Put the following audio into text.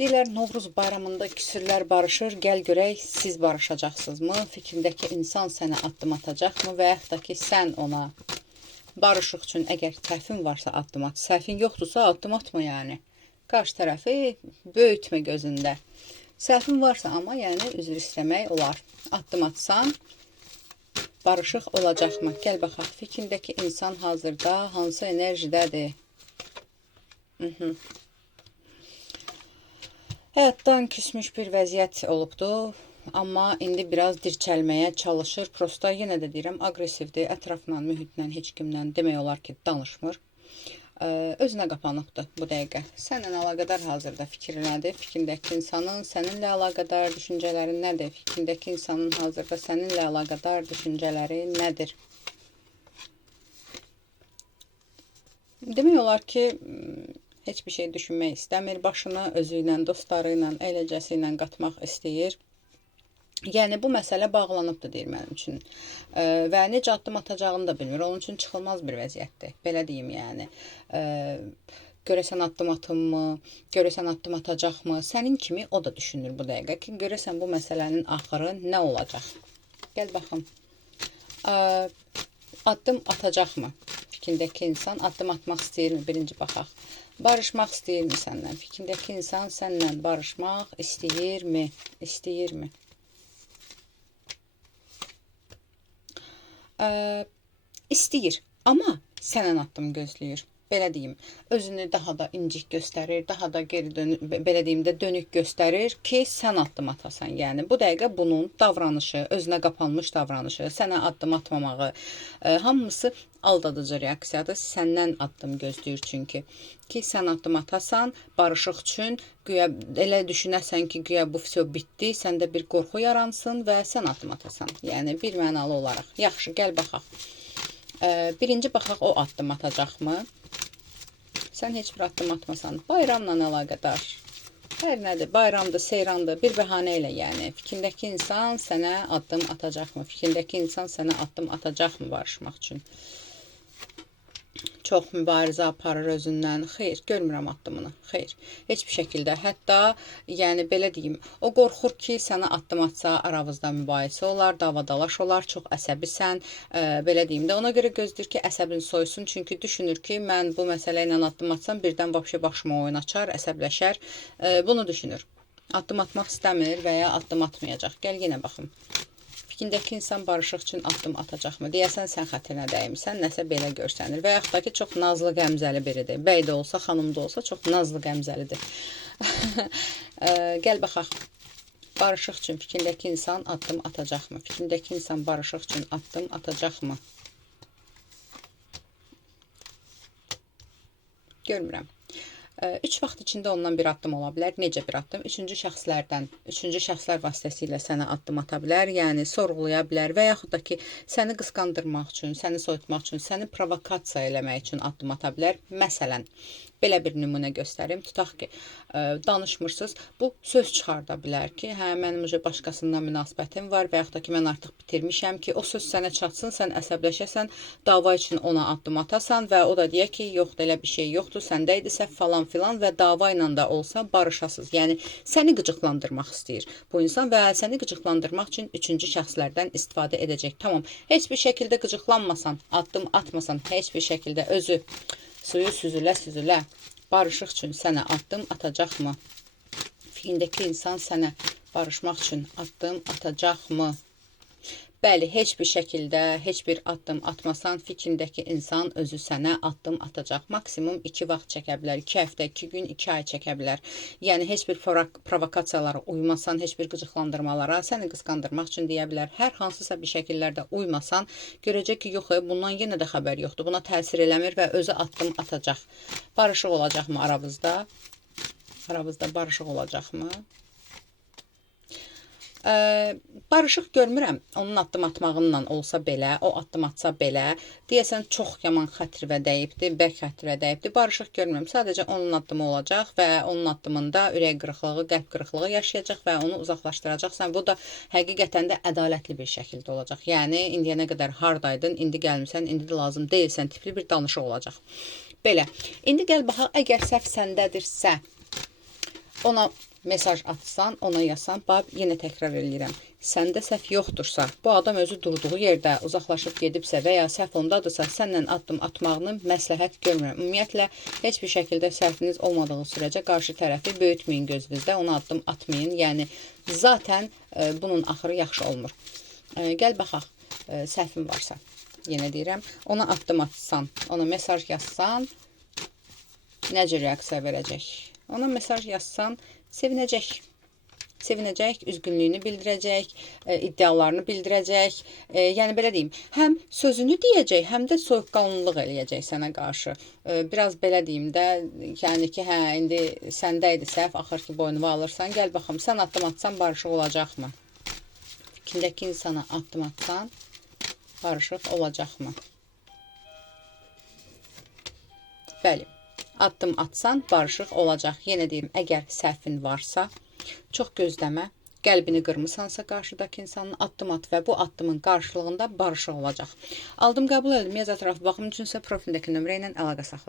Deyirlər, Novruz bayramında küsürlər barışır, gəl görək, siz barışacaqsınızmı? Fikrindəki insan sənə addım atacaqmı və yaxud da ki, sən ona barışıq üçün əgər səhvin varsa addım at, səhvin yoxdursa addım atma yəni. Qarşı tərəfi böyütmə gözündə. Səhvin varsa amma yəni üzr istəmək olar. Addım atsan barışıq olacaqmı? Gəl baxaq, fikrindəki insan hazırda hansı enerjidədir? Həyatdan küsmüş bir vəziyyət olubdur, amma indi biraz dirçəlməyə çalışır. Prosta yenə də deyirəm, aqressivdir, ətrafla, mühitlə, heç kimlə demək olar ki, danışmır. Özünə qapanıbdır bu dəqiqə. Səninlə əlaqədar hazırda fikri nədir? Fikrindəki insanın səninlə əlaqədar düşüncələri nədir? Fikrindəki insanın hazırda səninlə əlaqədar düşüncələri nədir? Demək olar ki, heç bir şey düşünmək istəmir, başını özü ilə, dostları ilə, eləcəsi ilə qatmaq istəyir. Yəni, bu məsələ bağlanıbdır, deyir mənim üçün. Və necə addım atacağını da bilmir. Onun üçün çıxılmaz bir vəziyyətdir. Belə deyim, yəni. Görəsən addım atınmı, görəsən addım atacaqmı? Sənin kimi o da düşünür bu dəqiqə ki, görəsən bu məsələnin axırı nə olacaq? Gəl baxın. Addım atacaqmı? Fikrindəki insan addım atmaq istəyirmi? Birinci baxaq. Barışmaq istəyirmi səndən? Fikrindəki insan səndən barışmaq istəyirmi? İstəyirmi? İstəyir, amma səndən addım gözləyir. Belə deyim, özünü daha da incik göstərir, daha da geri belə deyim də dönük göstərir ki, sən addım atasan. Yəni, bu dəqiqə bunun davranışı, özünə qapanmış davranışı, sənə addım atmamağı, hamısı aldadıcı reaksiyadır. Səndən addım gözləyir çünki. Ki, sən addım atasan, barışıq üçün, güya elə düşünəsən ki, güya bu все bitdi, səndə bir qorxu yaransın və sən addım atasan. Yəni, bir mənalı olaraq. Yaxşı, gəl baxaq. Birinci baxaq, o addım atacaqmı? Sən heç bir addım atmasan, bayramla əlaqədar, hər nədir, bayramdır, seyrandır, bir bəhanə ilə yəni. Fikrindəki insan sənə addım atacaqmı? Fikrindəki insan sənə addım atacaqmı barışmaq üçün? Çox mübarizə aparır özündən. Xeyr, görmürəm addımını. Xeyr, heç bir şəkildə. Hətta, yəni belə deyim, o qorxur ki, sənə addım atsa aranızda mübahisə olar, davadalaş olar, çox əsəbisən, belə deyim də. Ona görə gözləyir ki, əsəbin soysun. Çünki düşünür ki, mən bu məsələ ilə addım atsam, birdən vəbşə başıma oyun açar, əsəbləşər. Bunu düşünür. Addım atmaq istəmir və ya addım atmayacaq. Gəl yenə baxım. Fikrindəki insan barışıq üçün addım atacaqmı? Deyəsən, sən xətrinə dəymişsən, nəsə belə görsənir. Və yaxud da ki, çox nazlı qəmzəli biridir. Bəy də olsa, xanım da olsa, çox nazlı qəmzəlidir. Gəl baxaq. Barışıq üçün fikrindəki insan addım atacaqmı? Fikrindəki insan barışıq üçün addım atacaqmı? Görmürəm. 3 vaxt içində ondan bir addım ola bilər. Necə bir addım? Üçüncü şəxslər vasitəsilə sənə addım ata bilər. Yəni, sorğulaya bilər və yaxud da ki, səni qısqandırmaq üçün, səni soyutmaq üçün, səni provokasiya eləmək üçün addım ata bilər. Məsələn, belə bir nümunə göstərim. Tutaq ki, danışmırsınız. Bu söz çıxarda bilər ki, hə, mənim başqasından münasibətim var və yaxud da ki, mən artıq bitirmişəm ki, o söz sənə çatsın, sən əsəbləşəsən, dava üçün ona addım atasan və o da deyə ki, yoxdur, elə bir şey yoxdur, səndə idisə falan filan və dava ilə də olsa barışasınız. Yəni, səni qıcıqlandırmaq istəyir bu insan və səni qıcıqlandırmaq üçün üçüncü şəxslərdən istifadə edəcək. Tamam, heç bir şəkildə qıcıqlanmasan, addım atmasan, heç bir şəkildə özü suyu süzülə-süzülə barışıq üçün sənə addım atacaqmı? Fikrindəki insan sənə barışmaq üçün addım atacaqmı? Bəli, heç bir şəkildə, heç bir addım atmasan, fikrindəki insan özü sənə addım atacaq. Maksimum 2 vaxt çəkə bilər, 2 həftə, 2 gün, 2 ay çəkə bilər. Yəni, heç bir provokasiyalara uymasan, heç bir qıcıqlandırmalara, səni qısqandırmaq üçün deyə bilər. Hər hansısa bir şəkillərdə uymasan, görəcək ki, yox, bundan yenə də xəbər yoxdur. Buna təsir eləmir və özü addım atacaq. Barışıq olacaqmı aramızda? Aramızda barışıq olacaqmı? Barışıq görmürəm, onun addım atmağından olsa belə, o addım atsa belə, deyəsən çox yaman xətrivə dəyibdir, bək xətrivə dəyibdir, barışıq görmürəm, sadəcə onun addımı olacaq və onun addımında ürək qırıqlığı, qəlb qırıqlığı yaşayacaq və onu uzaqlaşdıracaqsan, bu da həqiqətən də ədalətli bir şəkildə olacaq, yəni indiyənə qədər hardaydın, indi gəlmirsən, indi lazım deyilsən, tipli bir danışıq olacaq. Belə, indi gəl baxaq, əgər səhv səndədirsə, ona mesaj atsan, ona yazsan, bax, yenə təkrar edirəm. Səndə səhv yoxdursa, bu adam özü durduğu yerdə uzaqlaşıb gedibsə və ya səhv ondadırsa, sənlə addım atmağını məsləhət görmürəm. Ümumiyyətlə, heç bir şəkildə səhviniz olmadığı sürəcə qarşı tərəfi böyütməyin gözünüzdə, ona addım atmayın. Yəni, zaten bunun axırı yaxşı olmur. Gəl baxaq, səhvin varsa, yenə deyirəm, ona addım atsan, ona mesaj yazsan, necə reaksiya verəcək? Ona mesaj yazsan, sevinəcək. Sevinəcək, üzgünlüyünü bildirəcək, iddialarını bildirəcək. Yəni, belə deyim, həm sözünü deyəcək, həm də soyuqqanlılıq eləyəcək sənə qarşı. Biraz belə deyim də, yəni ki, hə, indi səndə idi səhv, axır ki, boynumu alırsan, gəl baxım, sən addım atsan, barışıq olacaqmı? Fikrindəki insana addım atsan, barışıq olacaqmı? Bəli, addım atsan, barışıq olacaq. Yenə deyim, əgər səhvin varsa, çox gözləmə, qəlbini qırmısansa qarşıdakı insanın addım at və bu addımın qarşılığında barışıq olacaq. Aldım, qəbul edilməyəcək tərəf baxım üçünsə profildəki nömrə ilə əlaqə saxlayın.